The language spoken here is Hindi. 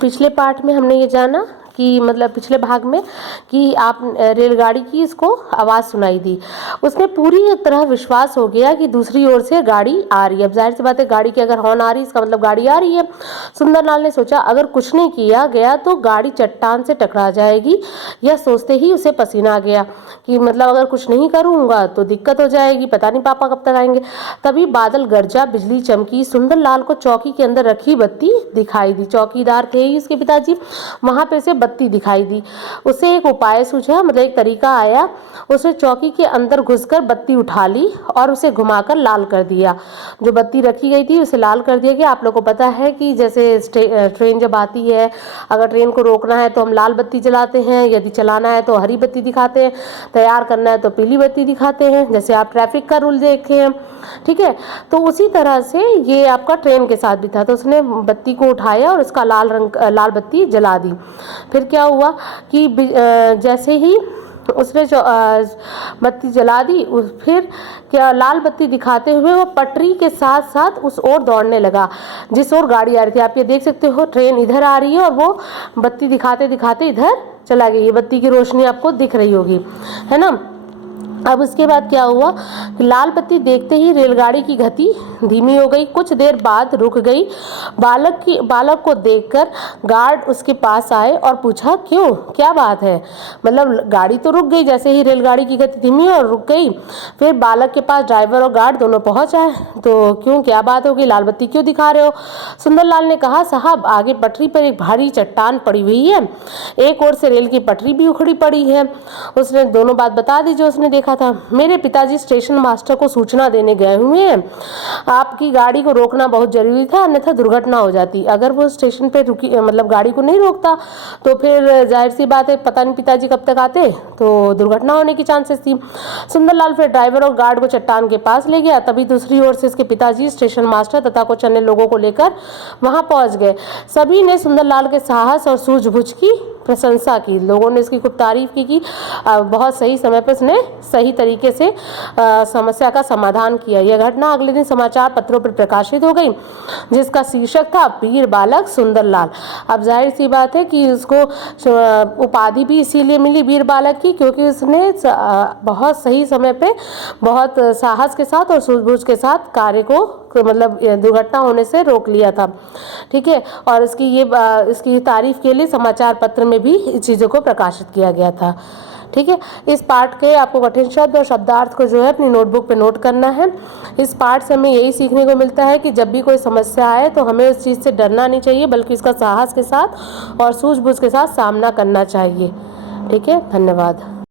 पिछले पार्ट में हमने ये जाना कि मतलब पिछले भाग में कि आप रेलगाड़ी की इसको आवाज़ सुनाई दी, उसने पूरी तरह विश्वास हो गया कि दूसरी ओर से गाड़ी आ रही है। अब जाहिर सी बात है, गाड़ी की अगर हॉर्न आ रही है इसका मतलब गाड़ी आ रही है। सुंदरलाल ने सोचा अगर कुछ नहीं किया गया तो गाड़ी चट्टान से टकरा जाएगी। यह सोचते ही उसे पसीना आ गया कि मतलब अगर कुछ नहीं करूँगा तो दिक्कत हो जाएगी, पता नहीं पापा कब तक आएंगे। तभी बादल गरजा, बिजली चमकी, सुंदरलाल को चौकी के अंदर रखी बत्ती दिखाई दी। चौकीदार थे ही उसके पिताजी, वहां पे से बत्ती दिखाई दी। उसे एक उपाय सूझा, मतलब एक तरीका आया। उसने चौकी के अंदर घुसकर बत्ती उठा ली और उसे घुमाकर लाल कर दिया। जो बत्ती रखी गई थी उसे लाल कर दिया गया। आप लोगों को पता है कि जैसे ट्रेन जब आती है, अगर ट्रेन को रोकना है तो हम लाल बत्ती जलाते हैं, यदि चलाना है तो हरी बत्ती दिखाते हैं, तैयार करना है तो पीली बत्ती दिखाते हैं, जैसे आप ट्रैफिक का रूल देखे हैं। ठीक है, तो उसी तरह से ये आपका ट्रेन के साथ भी था। तो उसने बत्ती को उठाया और उसका लाल बत्ती जला दी। फिर क्या हुआ कि जैसे ही उसने बत्ती जला दी, फिर क्या लाल बत्ती दिखाते हुए वो पटरी के साथ साथ उस ओर दौड़ने लगा जिस ओर गाड़ी आ रही थी। आप ये देख सकते हो, ट्रेन इधर आ रही है और वो बत्ती दिखाते दिखाते इधर चला गया। ये बत्ती की रोशनी आपको दिख रही होगी, है ना। अब उसके बाद क्या हुआ कि लाल बत्ती देखते ही रेलगाड़ी की गति धीमी हो गई। कुछ देर बाद रुक गई। बालक को देखकर गार्ड उसके पास आए और पूछा, क्यों, क्या बात है। मतलब गाड़ी तो रुक गई, जैसे ही रेलगाड़ी की गति धीमी और रुक गई। फिर बालक के पास ड्राइवर और गार्ड दोनों पहुंच आए। तो क्यों, क्या बात हो गई, लाल बत्ती क्यों दिखा रहे हो। सुंदरलाल ने कहा, साहब आगे पटरी पर एक भारी चट्टान पड़ी हुई है, एक ओर से रेल की पटरी भी उखड़ी पड़ी है। उसने दोनों बात बता दी जो उसने देखा था। मेरे पिताजी स्टेशन मास्टर को सूचना देने गए हुए हैं, आपकी गाड़ी को रोकना बहुत जरूरी था, अन्यथा दुर्घटना हो जाती। अगर वो स्टेशन पे रुकी, मतलब गाड़ी को नहीं रोकता तो फिर जाहिर सी बात है, पता नहीं पिताजी कब तक आते, तो दुर्घटना होने की चांसेस थी। सुंदरलाल फिर ड्राइवर और गार्ड को चट्टान के पास ले गया। तभी दूसरी ओर से उसके पिताजी स्टेशन मास्टर तथा कुछ अन्य लोगों को लेकर वहां पहुंच गए। सभी ने सुंदरलाल के साहस और सूझबूझ की प्रशंसा की। लोगों ने इसकी खूब तारीफ की कि बहुत सही समय पर उसने सही तरीके से समस्या का समाधान किया। यह घटना अगले दिन समाचार पत्रों पर प्रकाशित हो गई, जिसका शीर्षक था वीर बालक सुंदरलाल। अब जाहिर सी बात है कि उसको उपाधि भी इसीलिए मिली वीर बालक की, क्योंकि उसने बहुत सही समय पे बहुत साहस के साथ और सूझबूझ के साथ कार्य को मतलब दुर्घटना होने से रोक लिया था। ठीक है, और इसकी तारीफ के लिए समाचार पत्र में भी इस चीज़ों को प्रकाशित किया गया था। ठीक है, इस पाठ के आपको कठिन शब्द और शब्दार्थ को जो है अपनी नोटबुक पे नोट करना है। इस पाठ से हमें यही सीखने को मिलता है कि जब भी कोई समस्या आए तो हमें उस चीज़ से डरना नहीं चाहिए, बल्कि उसका साहस के साथ और सूझबूझ के साथ सामना करना चाहिए। ठीक है, धन्यवाद।